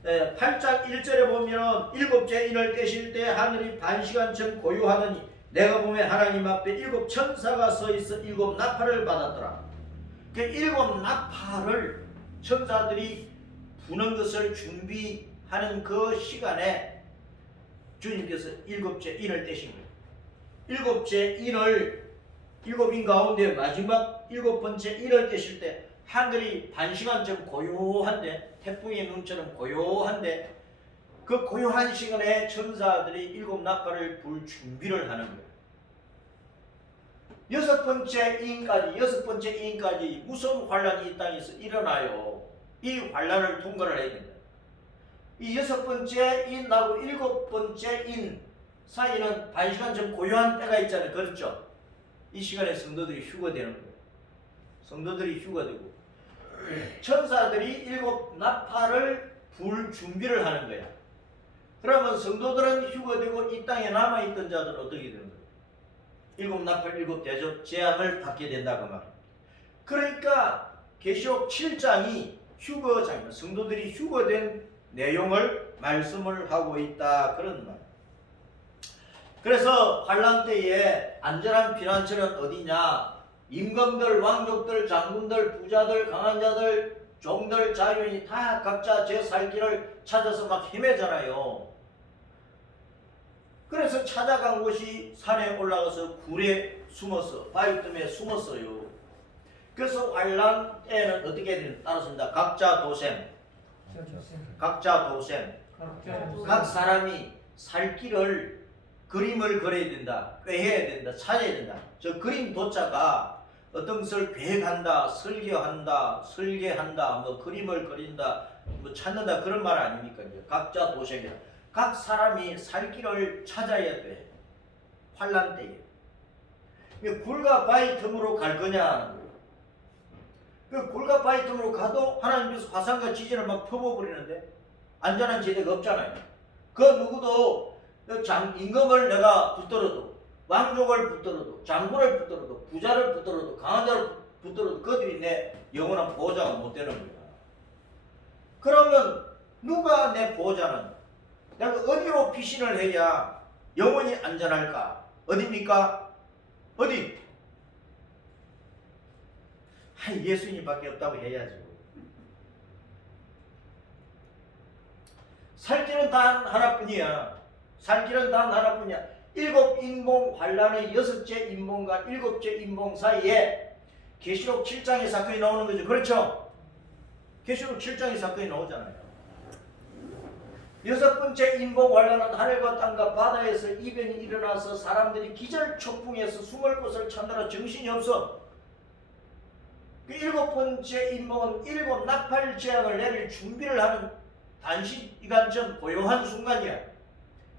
8장 1절에 보면 일곱째 인을 떼실 때 하늘이 반시간쯤 고요하더니 내가 보면 하나님 앞에 일곱 천사가 서 있어 일곱 나팔을 받았더라. 그 일곱 나팔을 천사들이 부는 것을 준비하는 그 시간에 주님께서 일곱째 인을 떼신 거예요. 일곱째 인을, 일곱 인 가운데 마지막 일곱 번째 인을 떼실 때 하늘이 반시간쯤 고요한데, 태풍의 눈처럼 고요한데, 그 고요한 시간에 천사들이 일곱 나팔을 불 준비를 하는 거예요. 여섯 번째 인까지 무슨 환란이 이 땅에서 일어나요. 이 환란을 통과를 해야 된다. 이 여섯 번째 인하고 일곱 번째 인 사이는 반시간쯤 고요한 때가 있잖아요. 그렇죠? 이 시간에 성도들이 휴거되는 거예요. 성도들이 휴거되고 천사들이 일곱 나팔을 불 준비를 하는 거야. 그러면 성도들은 휴거되고 이 땅에 남아있던 자들은 어떻게 되는 거예요? 일곱 나팔 일곱 대접 재앙을 받게 된다고 말합니다. 그러니까 계시록 7장이 휴거장입니다. 성도들이 휴거된 내용을 말씀을 하고 있다 그런 말. 그래서 환란 때에 안전한 피난처는 어디냐? 임금들, 왕족들, 장군들, 부자들, 강한 자들, 종들, 자유인이 다 각자 제 살 길을 찾아서 막 헤매잖아요. 그래서 찾아간 곳이 산에 올라가서 굴에 숨어서 바위 틈에 숨었어요. 그래서 환란 때는 어떻게 해야 되는지 따랐습니다. 각자 도생. 각 사람이 살 길을 그림을 그려야 된다. 꾀해야 된다. 찾아야 된다. 저 그림 도자가 어떤 것을 계획한다, 설계한다, 뭐 그림을 그린다, 뭐 찾는다 그런 말 아닙니까? 이제 각자 도생이라. 각 사람이 살 길을 찾아야 돼. 환란 때에. 굴과 바위 틈으로 갈 거냐? 그 굴과 바위 틈으로 가도 하나님께서 화산과 지진을 막 펴부어버리는데 안전한 지대가 없잖아요. 그 누구도 임금을 내가 붙들어도, 왕족을 붙들어도, 장군을 붙들어도, 부자를 붙들어도, 강한 자를 붙들어도 그들이 내 영원한 보호자가 못 되는 거야. 그러면 누가 내 보호자는? 내가 어디로 피신을 해야 영원히 안전할까? 어디입니까? 어디? 예수님밖에 없다고 해야죠. 살 길은 단 하나뿐이야. 살 길은 단 하나뿐이야. 7 인봉 환란의 6째 인봉과 7째 인봉 사이에 계시록 7장의 사건이 나오는 거죠. 그렇죠? 계시록 7장의 사건이 나오잖아요. 6번째 인봉 환란은 하늘과 땅과 바다에서 이변이 일어나서 사람들이 기절초풍해서 숨을 곳을 찾느라 정신이 없어. 그 7번째 인봉은 7 나팔 재앙을 내릴 준비를 하는 단시간 전 고요한 순간이야.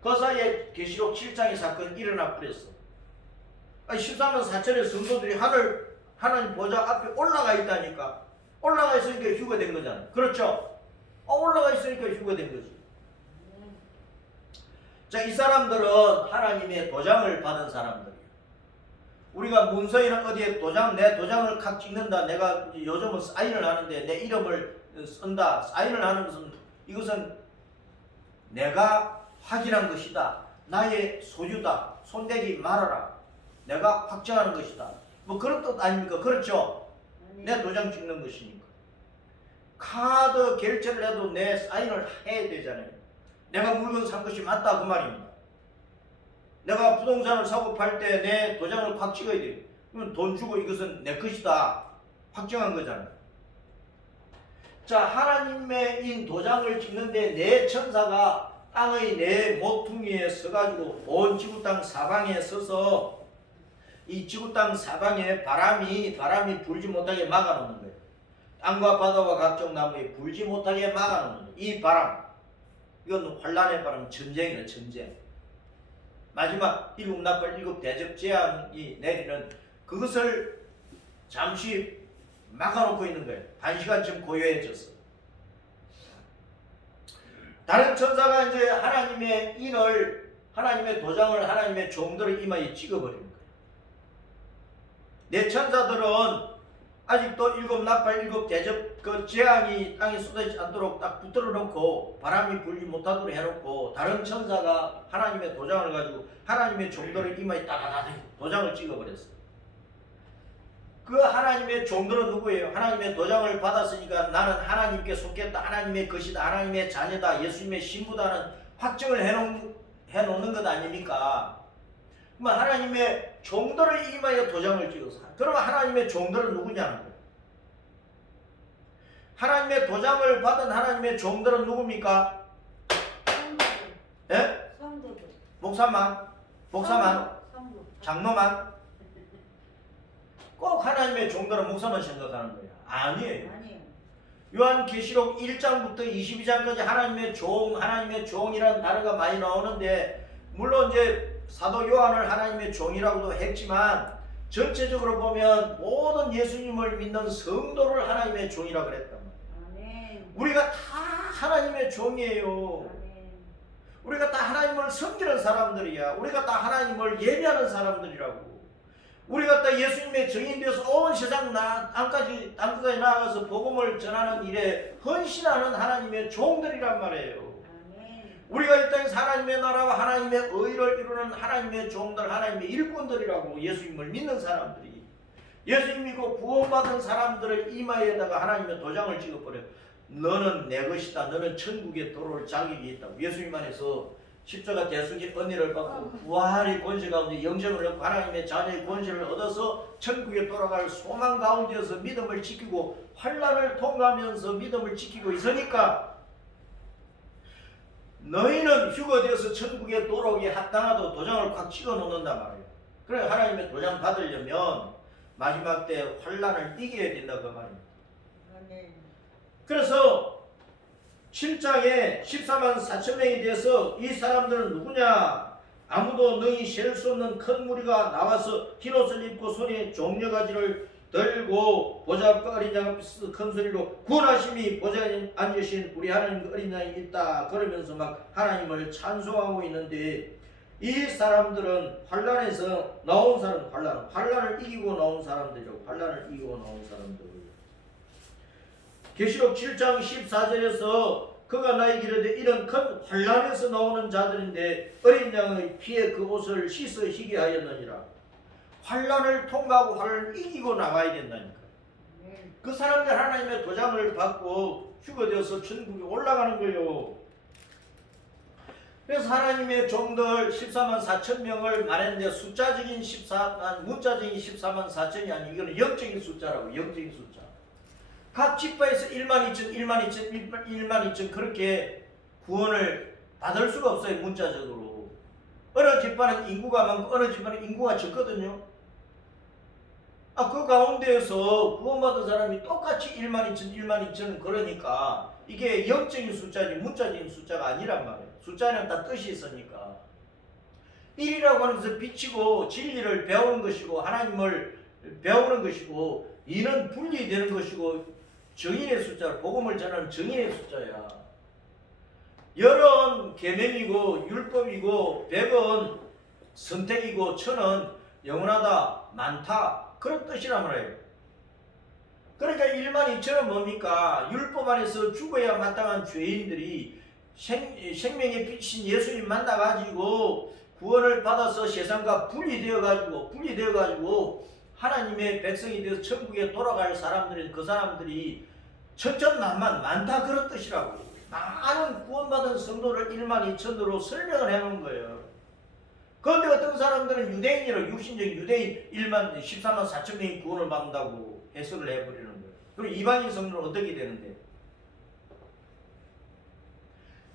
그 사이에 계시록 7장의 사건이 일어나 버렸어. 13년 4천의 성도들이 하나님 보좌 앞에 올라가 있다니까. 올라가 있으니까 휴거된 거잖아. 그렇죠? 올라가 있으니까 휴거된 거지. 자, 이 사람들은 하나님의 도장을 받은 사람들이에요. 우리가 문서에는 어디에 내 도장을 칵 찍는다. 내가 요즘은 사인을 하는데 내 이름을 쓴다. 사인을 하는 것은 이것은 내가 확인한 것이다. 나의 소유다. 손대지 말아라. 내가 확정하는 것이다. 뭐 그런 뜻 아닙니까? 그렇죠? 내 도장 찍는 것이니까. 카드 결제를 해도 내 사인을 해야 되잖아요. 내가 물건 산 것이 맞다 그 말입니다. 내가 부동산을 사고 팔 때 내 도장을 확 찍어야 돼요. 그러면 돈 주고 이것은 내 것이다 확정한 거잖아요. 자, 하나님의 인 도장을 찍는데 내 천사가 땅의 내 모퉁이에 서가지고 온 지구 땅 사방에 서서 이 지구 땅 사방에 바람이 불지 못하게 막아놓는 거예요. 땅과 바다와 각종 나무에 불지 못하게 막아놓는 거예요. 이 바람, 이건 환란의 바람, 전쟁이에요. 전쟁. 마지막 7 나팔 7 대접 재앙이 내리는 그것을 잠시 막아놓고 있는 거예요. 단시간쯤 고요해졌어. 다른 천사가 이제 하나님의 인을, 하나님의 도장을 하나님의 종들의 이마에 찍어버리는 거예요. 내 천사들은 아직도 7 나팔 7 대접 그 재앙이 땅에 쏟아지지 않도록 딱 붙들어 놓고 바람이 불지 못하도록 해놓고 다른 천사가 하나님의 도장을 가지고 하나님의 종들의 이마에 따다다다 도장을 찍어버렸어요. 그 하나님의 종들은 누구예요? 하나님의 도장을 받았으니까 나는 하나님께 속했다, 하나님의 것이다, 하나님의 자녀다, 예수님의 신부다는 확정을 해놓는 것 아닙니까? 그러면 하나님의 종들의 이마에 도장을 찍어서, 그러면 하나님의 종들은 누구냐는 거예요. 하나님의 도장을 받은 하나님의 종들은 누굽니까? 성도들. 예? 성도들. 목사만? 성도. 장로만? 꼭 하나님의 종들은 목사만 생각하는 거예요. 아니에요. 아니에요. 요한계시록 1장부터 22장까지 하나님의 종이라는 단어가 많이 나오는데, 물론 이제 사도 요한을 하나님의 종이라고도 했지만 전체적으로 보면 모든 예수님을 믿는 성도를 하나님의 종이라고 그랬단 말이에요. 아멘. 우리가 다 하나님의 종이에요. 아멘. 우리가 다 하나님을 섬기는 사람들이야. 우리가 다 하나님을 예배하는 사람들이라고. 우리가 다 예수님의 증인 되어서 온 세상 땅까지 나아가서 복음을 전하는 일에 헌신하는 하나님의 종들이란 말이에요. 아멘. 우리가 이 땅에서 하나님의 나라와 하나님의 의를 이루는 하나님의 종들, 하나님의 일꾼들이라고. 예수님을 믿는 사람들이, 예수님 믿고 구원받은 사람들의 이마에다가 하나님의 도장을 찍어버려요. 너는 내 것이다. 너는 천국에 들어올 자격이 있다고. 예수님 안에서 십자가 대속의 은혜를 받고 부활의 권세 가운데 영생을 얻고 하나님의 자녀의 권세를 얻어서 천국에 돌아갈 소망 가운데서 믿음을 지키고 환난을 통과하면서 믿음을 지키고 있으니까 너희는 휴거되어서 천국에 돌아오기에 합당하다고 도장을 콱 찍어 놓는단 말이에요. 그래, 하나님의 도장 받으려면 마지막 때 환란을 이겨야 된다 그 말입니다. 아멘. 그래서 7장에 14만 4천 명에 대해서 이 사람들은 누구냐? 아무도 능히 셀 수 없는 큰 무리가 나와서 흰옷을 입고 손에 종려가지를 들고 보좌 앞과 어린 양 앞에서 큰 소리로 구원하심이 보좌에 앉으신 우리 하나님 어린 양이 있다 그러면서 막 하나님을 찬송하고 있는데, 이 사람들은 환란에서 나온 사람, 환란을 이기고 나온 사람들이라고. 환란을 이기고 나온 사람들. 계시록 7장 14절에서 그가 나에게 이르되 이런 큰 환란에서 나오는 자들인데 어린 양의 피에 그 옷을 씻어 희게 하였느니라. 환란을 통과하고 환란을 이기고 나가야 된다니까. 아멘. 그 사람들 하나님의 도장을 받고 휴거되어서 천국에 올라가는 거예요. 그래서 하나님의 종들 14만 4천 명을 말했는데 숫자적인 문자적인 14만 4천이 아니고 이거는 영적인 숫자라고. 영적인 숫자. 각 지파에서 1만 2천, 1만 2천, 1만 2천 그렇게 구원을 받을 수가 없어요. 문자적으로. 어느 지파는 인구가 많고 어느 지파는 인구가 적거든요. 그 가운데에서 구원받은 사람이 똑같이 1만 2천, 1만 2천 그러니까 이게 영적인 숫자지 문자적인 숫자가 아니란 말이에요. 숫자는 다 뜻이 있으니까. 1이라고 하는 것은 비치고 진리를 배우는 것이고 하나님을 배우는 것이고, 2는 분리되는 것이고 정인의 숫자, 복음을 전하는 정인의 숫자야. 열은 계명이고 율법이고 100은 선택이고 1000은 영원하다, 많다 그런 뜻이란 말이에요. 그러니까 1만 2천은 뭡니까? 율법 안에서 죽어야 마땅한 죄인들이 생명의 빛인 예수님 만나가지고 구원을 받아서 세상과 분리되어가지고 하나님의 백성이 되어서 천국에 돌아갈 사람들이, 그 사람들이 천천만만 많다 그런 뜻이라고. 많은 구원받은 성도를 1만 2천으로 설명을 해놓은 거예요. 그런데 어떤 사람들은 유대인이라고, 육신적인 유대인 14만 4천 명이 구원을 받는다고 해석을 해버리는 거예요. 그럼 이방인 성도는 어떻게 되는데?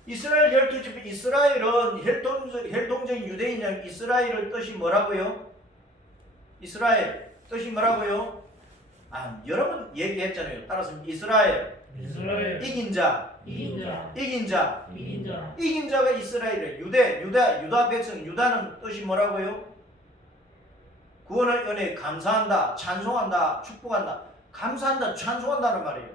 이스라엘 12지파, 이스라엘은 혈통적인 유대인이냐? 이스라엘의 뜻이 뭐라고요? 이스라엘 뜻이 뭐라고요? 여러 번 얘기했잖아요. 따라서 이스라엘 이긴 자, 이긴 자가 이스라엘이에요. 유다 백성. 유다는 뜻이 뭐라고요? 구원의 은혜, 감사한다, 찬송한다, 축복한다. 감사한다, 찬송한다는 말이에요.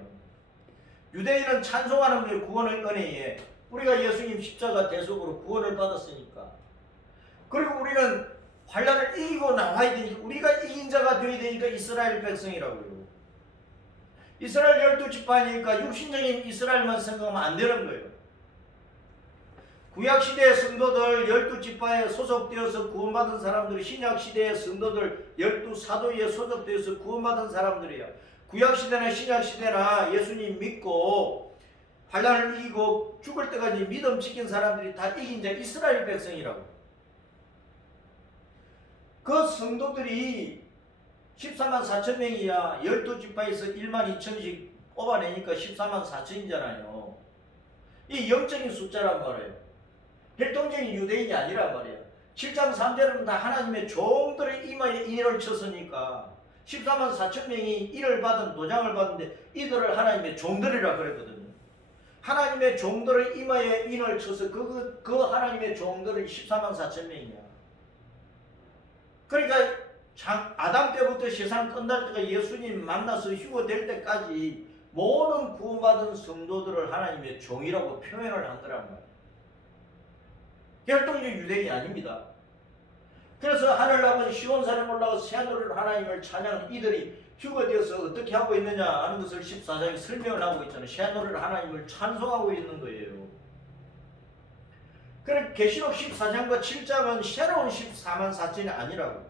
유대인은 찬송하는 게 구원의 은혜에, 우리가 예수님 십자가 대속으로 구원을 받았으니까. 그리고 우리는 환란을 이기고 나와야 되니까, 우리가 이긴 자가 되어야 되니까 이스라엘 백성이라고요. 이스라엘 12지파니까 육신적인 이스라엘만 생각하면 안 되는 거예요. 구약시대의 성도들 12지파에 소속되어서 구원받은 사람들이 신약시대의 성도들 12사도에 소속되어서 구원받은 사람들이에요. 구약시대나 신약시대나 예수님 믿고 환란을 이기고 죽을 때까지 믿음 지킨 사람들이 다 이긴 자 이스라엘 백성이라고. 그 성도들이 14만 4천 명이야. 12지파에서 1만 2천씩 뽑아내니까 14만 4천이잖아요. 이 영적인 숫자란 말이에요. 혈통적인 유대인이 아니란 말이에요. 7장 3절은 다 하나님의 종들의 이마에 인을 쳤으니까 14만 4천 명이 인을 받은, 도장을 받는데 이들을 하나님의 종들이라 그랬거든요. 하나님의 종들의 이마에 인을 쳐서 그 하나님의 종들이 14만 4천 명이야. 그러니까 아담 때부터 세상 끝날 때가 예수님 만나서 휴거될 때까지 모든 구원받은 성도들을 하나님의 종이라고 표현을 한 거란 말이에요. 혈통적 유대인이 아닙니다. 그래서 하늘나라는 시온산에 올라가서 새하늘을 하나님을 찬양하는 이들이 휴거되어서 어떻게 하고 있느냐 하는 것을 14장에 설명을 하고 있잖아요. 새하늘을 하나님을 찬송하고 있는 거예요. 그럼 계시록 14장과 7장은 새로운 14만 4천이 아니라고.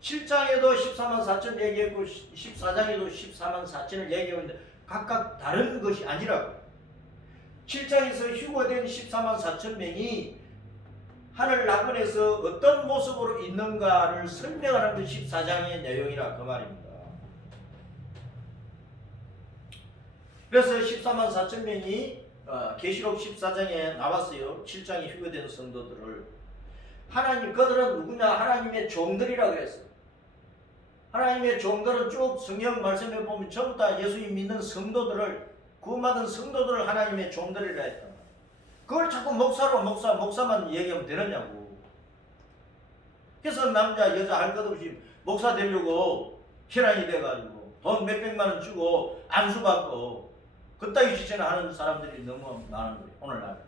7장에도 14만 4천 얘기했고 14장에도 14만 4천을 얘기하고 있는데 각각 다른 것이 아니라고. 7장에서 휴거된 14만 4천 명이 하늘 나그네에서 어떤 모습으로 있는가를 설명하는 게 14장의 내용이라 그 말입니다. 그래서 14만 4천 명이 계시록 14장에 나왔어요. 7장에 휴거된 성도들을. 하나님, 그들은 누구냐? 하나님의 종들이라 그랬어요. 하나님의 종들은 쭉 성경 말씀에 보면 전부 다 예수님 믿는 성도들을, 구원받은 성도들을 하나님의 종들이라 했단 말이에요. 그걸 자꾸 목사만 얘기하면 되느냐고. 그래서 남자 여자 할 것 없이 목사 되려고 희랑이 돼가지고 돈 몇백만 원 주고 안수받고 그따위 짓을 하는 사람들이 너무 많은 거예요. 오늘날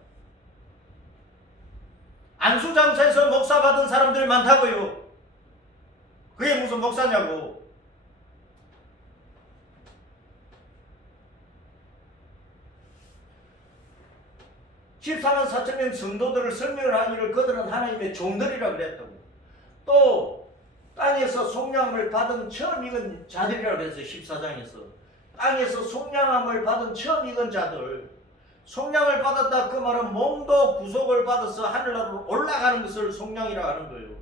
안수장사에서 목사 받은 사람들이 많다고요. 그게 무슨 목사냐고. (14만 4천 명) 성도들을 설명을 하기를 그들은 하나님의 종들이라 그랬다고. 또 땅에서 속량을 받은 처음 익은 자들이라 그랬어요. 14장에서 땅에서 속량함을 받은 처음 익은 자들. 속량을 받았다 그 말은 몸도 구속을 받아서 하늘나라로 올라가는 것을 속량이라 하는 거예요.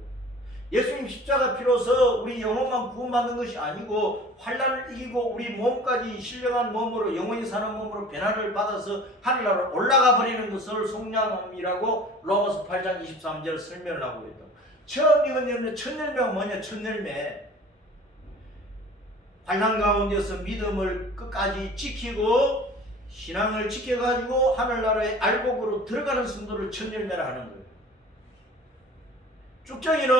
예수님 십자가 피로서 우리 영혼만 구원받는 것이 아니고 환난을 이기고 우리 몸까지 신령한 몸으로 영원히 사는 몸으로 변화를 받아서 하늘나라로 올라가 버리는 것을 속량함이라고 로마서 8장 23절 설명을 하고 있다. 처음 익은 열매, 첫 열매가 뭐냐? 첫 열매. 환난 가운데서 믿음을 끝까지 지키고 신앙을 지켜가지고 하늘나라의 알곡으로 들어가는 성도를 첫 열매라 하는 거예요. 쭉정이는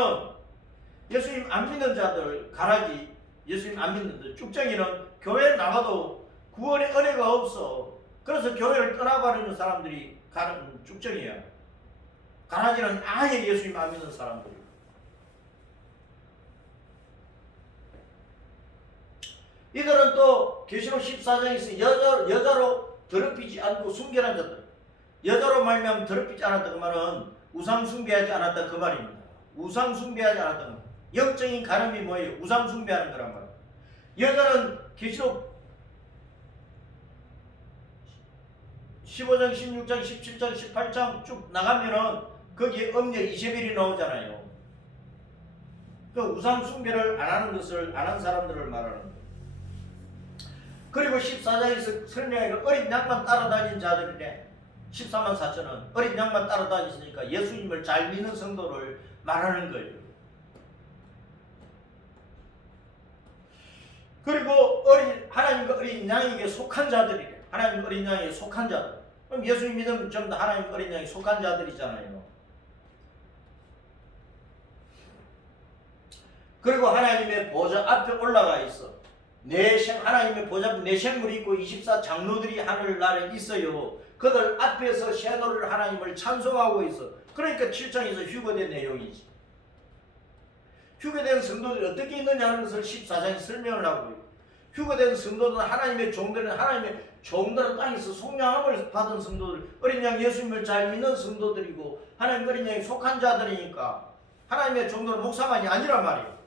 예수님 안 믿는 자들, 가라지, 예수님 안 믿는 자들. 쭉정이는 교회 나가도 구원의 은혜가 없어. 그래서 교회를 떠나버리는 사람들이 가는 쭉정이야. 가라지는 아예 예수님 안 믿는 사람들이야. 이들은 또 계시록 14장에서 여자로 더럽히지 않고 순결한 자들. 여자로 말미암아 더럽히지 않았다 그 말은 우상 숭배하지 않았다 그 말입니다. 우상 숭배하지 않았다 그 말. 영적인 가늠이 뭐예요? 우상 숭배하는 거란 말이에요. 여자는 계시록 15장, 16장, 17장, 18장 쭉 나가면은 거기에 음녀 이세벨이 나오잖아요. 그 우상 숭배를 안 하는 것을 안 한 사람들을 말하는 거예요. 그리고 14장에서 설명하기를 어린 양만 따라다닌 자들이네. 14만 4천은 어린 양만 따라다녔으니까 예수님을 잘 믿는 성도를 말하는 거예요. 그리고 하나님과 어린 양에게 속한 자들이래. 하나님 어린 양에게 속한 자들. 그럼 예수님 믿으면 전부 다 하나님 어린 양에게 속한 자들이잖아요. 그리고 하나님의 보좌 앞에 올라가 있어. 하나님의 보좌 앞에 네 생물이 있고 24 장로들이 하늘나라에 있어요. 그들 앞에서 섀도를 하나님을 찬송하고 있어. 그러니까 7장에서 휴거된 내용이지. 휴거된 성도들이 어떻게 있느냐 하는 것을 14장에 설명을 하고 있고, 휴거된 성도들은 하나님의 종들은 하나님의 종들은 땅에서 속량함을 받은 성도들, 어린 양 예수님을 잘 믿는 성도들이고 하나님 어린 양에 속한 자들이니까 하나님의 종들은 목사만이 아니란 말이에요.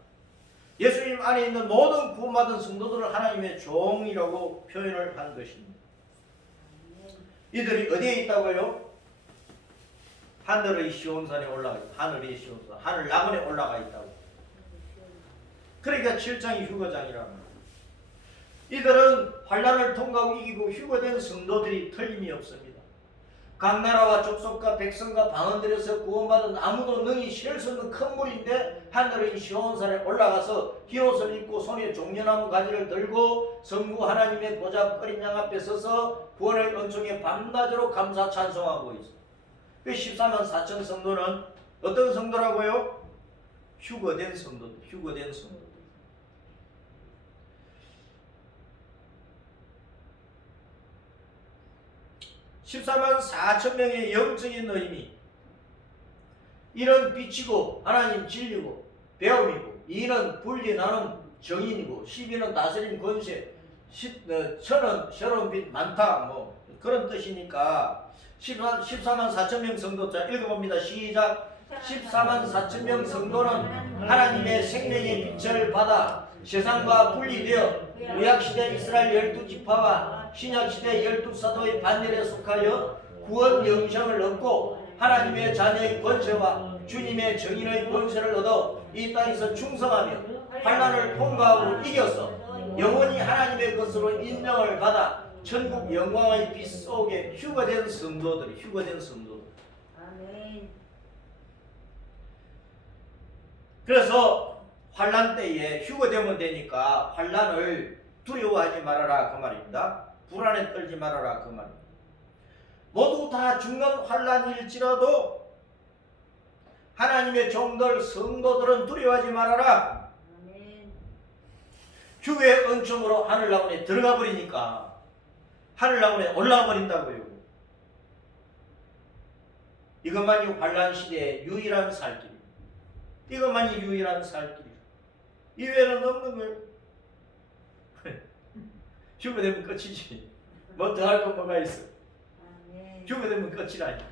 예수님 안에 있는 모든 구원받은 성도들을 하나님의 종이라고 표현을 한 것입니다. 이들이 어디에 있다고요? 하늘의 시온산에 올라가 있다. 하늘의 시온산, 하늘 낙원에 올라가 있다고. 그러니까 7장이 휴거장이라고 합니다. 이들은 환난을 통과하고 이기고 휴거된 성도들이 틀림이 없습니다. 각 나라와 족속과 백성과 방언들에서 구원받은 아무도 능히 실 수 없는 큰 물인데 하늘의 시온산에 올라가서 흰옷을 입고 손에 종려나무 가지를 들고 성부 하나님의 보좌 어린 양 앞에 서서 구원의 은총에 밤낮으로 감사 찬송하고 있어. 그 14만 4천 성도는 어떤 성도라고요? 휴거된 성도들, 휴거된 성도들. 14만 4천 명의 영적인 의미. 이는 빛이고 하나님 진리고 배움이고, 이는 분리 나눔 정인이고, 12는 다스림 권세, 1000은 새로운 빛 많다, 뭐 그런 뜻이니까 14만 4천 명 성도. 자, 읽어봅니다. 시작. 14만 4천 명 성도는 하나님의 생명의 빛을 받아 세상과 분리되어 구약시대 이스라엘 12지파와 신약시대 12사도의 반열에 속하여 구원 영생을 얻고 하나님의 자녀의 권세와 주님의 정인의 권세를 얻어 이 땅에서 충성하며 환난을 통과하고 이겨서 영원히 하나님의 것으로 인정을 받아 천국 영광의 빛 속에 휴거된 성도들이, 휴거된 성도들. 아멘. 그래서 환란 때에 휴거되면 되니까 환란을 두려워하지 말아라 그 말입니다. 불안에 떨지 말아라 그 말입니다. 모두 다 죽는 환란일지라도 하나님의 종들 성도들은 두려워하지 말아라. 아멘. 주의 은총으로 하늘나무에 들어가 버리니까 하늘나무에 올라가 버린다고요. 이것만이 환란 시대의 유일한 살 길입니다. 이것만이 유일한 살 길이에요. 이외에는 없는 거예요. 휴거되면 끝이지. 뭐 더 할 거 뭐가 있어. 아멘. 휴거되면 끝이라니까.